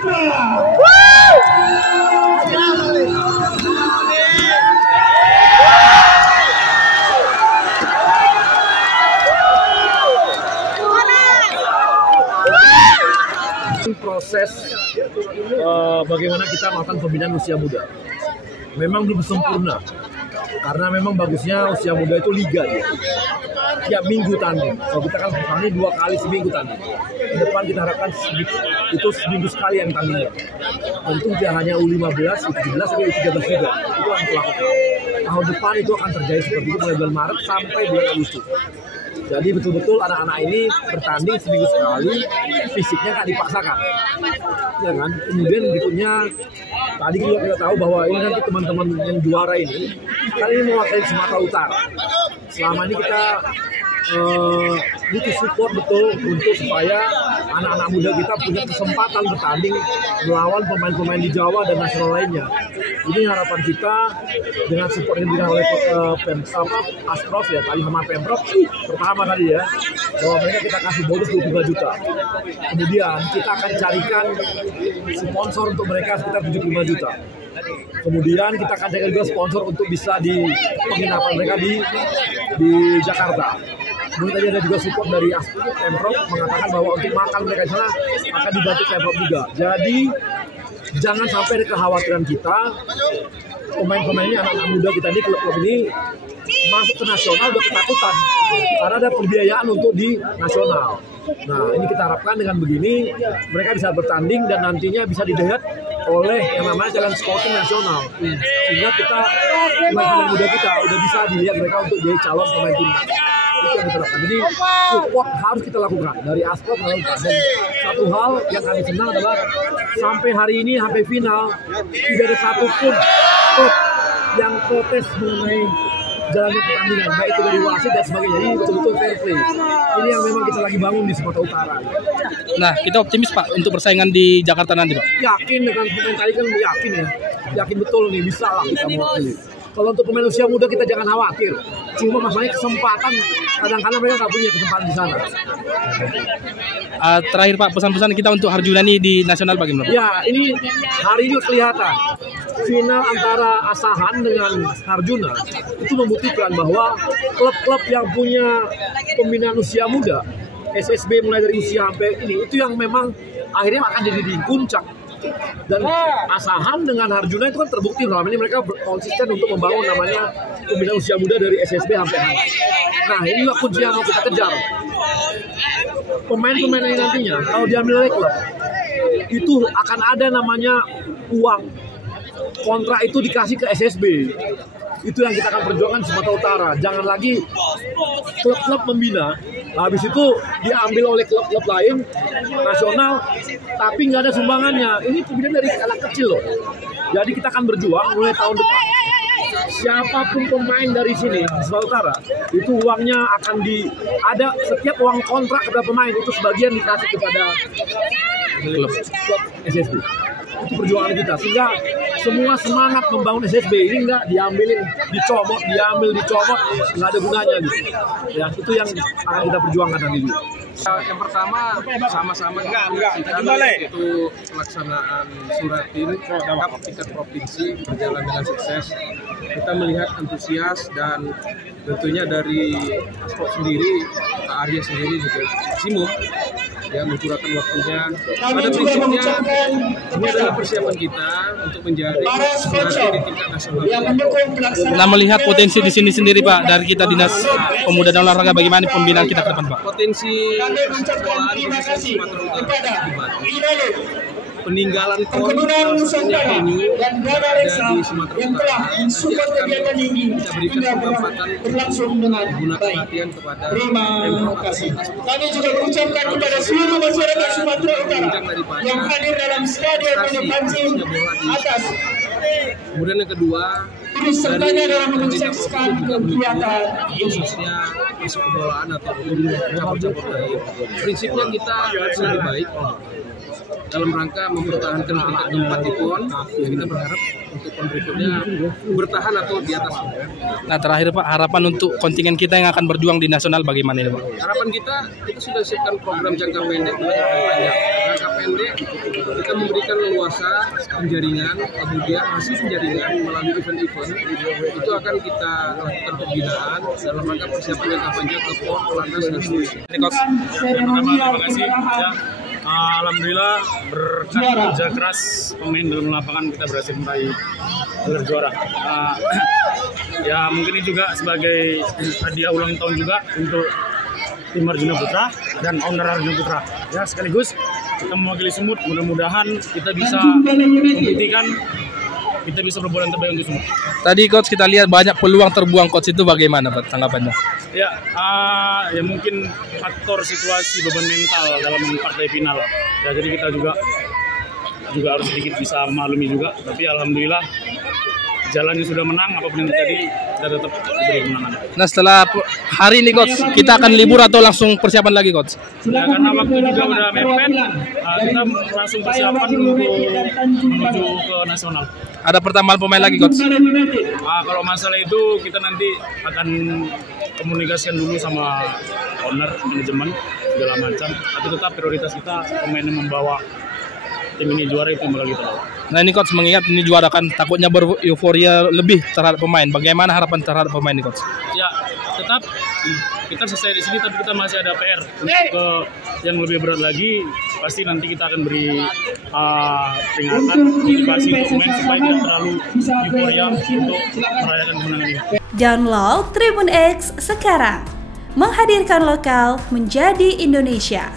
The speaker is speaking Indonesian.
Proses bagaimana kita melakukan pembinaan usia muda memang belum sempurna karena memang bagusnya usia muda itu liga ya. Tiap minggu tanding. Kalau kita kan ini 2 kali seminggu tanding. Ke depan kita harapkan itu seminggu sekali yang tandingnya. Tentu tidak hanya U15, U17, tapi U13 juga. Itu yang dilakukan. Tahun depan itu akan terjadi seperti itu mulai bulan Maret sampai bulan Agustus. Jadi betul-betul anak-anak ini bertanding seminggu sekali, fisiknya nggak dipaksakan, ya kan? Kemudian berikutnya, tadi juga kita tahu bahwa ini nanti teman-teman yang juara ini, kali ini mewakili Sumatera Utara. Selama ini kita butuh support betul untuk supaya anak-anak muda kita punya kesempatan bertanding melawan pemain-pemain di Jawa dan nasional lainnya. Ini harapan kita dengan support yang diberikan oleh Asprof ya, tadi sama Pemprov pertama tadi ya, bahwa mereka kita kasih bonus 25 juta. Kemudian kita akan carikan sponsor untuk mereka sekitar 75 juta. Kemudian kita akan cari juga sponsor untuk bisa di penginapan mereka di Jakarta. Kemudian tadi ada juga support dari Pemprov mengatakan bahwa untuk makan mereka di sana akan dibantu Pemprov juga. Jadi jangan sampai ada kekhawatiran kita, pemain-pemain ini, anak-anak muda kita ini, klub-klub ini masuk ke nasional udah ketakutan karena ada pembiayaan untuk di nasional. Nah ini kita harapkan dengan begini mereka bisa bertanding dan nantinya bisa dilihat oleh yang namanya jalan scouting nasional, sehingga kita pemain-pemain muda kita udah bisa dilihat mereka untuk jadi calon pemain timnas. Itu yang kita lakukan. Jadi support harus kita lakukan dari Asprof melakukan. Dan satu hal yang kami senang adalah sampai hari ini, sampai final tidak ada satupun klub yang protes mengenai jalannya pertandingan, baik itu dari wasit dan sebagainya. Ini betul-betul fair play. Ini yang memang kita lagi bangun di Sumatera Utara. Nah, kita optimis Pak untuk persaingan di Jakarta nanti Pak. Yakin dengan pemain tadi kan yakin ya, yakin betul nih bisa lah kita mewakili. Kalau untuk pemain usia muda kita jangan khawatir. Cuma masalahnya kesempatan, kadang-kadang mereka nggak punya kesempatan di sana. Terakhir Pak, pesan-pesan kita untuk Harjuna ini di nasional bagaimana? Ya, ini hari ini kelihatan final antara Asahan dengan Harjuna itu membuktikan bahwa klub-klub yang punya pembinaan usia muda, SSB mulai dari usia sampai ini, itu yang memang akhirnya akan jadi di puncak. Dan Asahan dengan Harjuna itu kan terbukti selama ini mereka konsisten untuk membangun namanya pembinaan usia muda dari SSB sampai Hanas. Nah ini juga kunci yang mau kita kejar. Pemain-pemain ini nantinya kalau diambil oleh klub itu akan ada namanya uang kontrak itu dikasih ke SSB. Itu yang kita akan perjuangkan di Sumatera Utara. Jangan lagi klub-klub membina, habis itu diambil oleh klub-klub lain nasional, tapi nggak ada sumbangannya. Ini pembinaan dari anak kecil loh. Jadi kita akan berjuang mulai tahun depan. Siapapun pemain dari sini di Sumatera Utara, itu uangnya akan ada setiap uang kontrak kepada pemain itu sebagian dikasih kepada klub SSB. Itu perjuangan kita, sehingga semua semangat membangun SSB ini nggak diambilin, dicomot, nggak ada gunanya gitu. Ya itu yang akan kita perjuangkan nanti juga. Yang pertama sama-sama itu pelaksanaan Suratin Cup tingkat provinsi berjalan dengan sukses. Kita melihat antusias dan tentunya dari Asprof sendiri, Pak Arya sendiri juga Simo ya mencurahkan waktunya. Pada prinsipnya ini adalah persiapan kita untuk menjadi Suratin di tingkat nasional. Nah melihat potensi di sini sendiri Pak dari kita Dinas Pemuda dan Olahraga, bagaimana pembinaan kita ke depan Pak? Potensi persepak bolaan di Sumatera Utara peninggalan satunya venue ada di Sumatera Utara. Kita berikan kesempatan menggunakan latihan kepada kami juga mengucapkan kepada seluruh masyarakat Sumatera Utara yang hadir dalam stadion Pancing atas. Kemudian yang kedua, sertanya dalam mensukseskan kegiatan khususnya isu kebolaan atau cabur-cabur lain. Prinsipnya kita harus lebih baik dalam rangka mempertahankan peringkat keempat di PON. Kita berharap untuk PON berikutnya bertahan atau di atas. Nah terakhir Pak, harapan untuk kontingen kita yang akan berjuang di nasional bagaimana ya Pak? Harapan kita sudah siapkan program jangka pendek dan jangka panjang. Jangka pendek kita memberikan leluasa penjaringan, kemudian hasil penjaringan melalui event-event itu akan kita lakukan pembinaan dalam rangka persiapan jangka panjang ke PON, Pelatnas dan seterusnya. Pertama terima kasih. Alhamdulillah berkat kerja keras pemain dalam lapangan kita berhasil meraih gelar juara. Ya mungkin ini juga sebagai hadiah ulang tahun juga untuk tim Arjuna Putra dan owner Arjuna Putra. Ya sekaligus kita mewakili Sumut, mudah-mudahan kita bisa membuktikan kita bisa berbuat yang terbaik untuk Sumut. Tadi Coach kita lihat banyak peluang terbuang Coach, itu bagaimana Pak tanggapannya? Ya, ya mungkin faktor situasi beban mental dalam partai final. Ya, jadi kita juga harus sedikit bisa memaklumi juga. Tapi alhamdulillah jalannya sudah menang, apapun yang terjadi kita tetap diberi kemenangan. Nah setelah hari ini Coach, kita akan libur atau langsung persiapan lagi Coach? Ya karena waktu juga udah mepet, kita langsung persiapan untuk menuju ke nasional. Ada pertambahan pemain lagi Coach? Kalau masalah itu kita nanti akan komunikasikan dulu sama owner, manajemen, segala macam. Tapi tetap prioritas kita pemain yang membawa tim ini juara itu malah gitu. Nah ini Coach mengingat ini juara kan takutnya bereuforia lebih terhadap pemain. Bagaimana harapan terhadap pemain ini Coach? Ya tetap kita selesai di sini, tapi kita masih ada PR untuk ke yang lebih berat lagi. Pasti nanti kita akan beri peringatan, motivasi untuk pemain supaya tidak terlalu euforia untuk merayakan kemenangan ini. Download Tribun X sekarang, menghadirkan lokal menjadi Indonesia.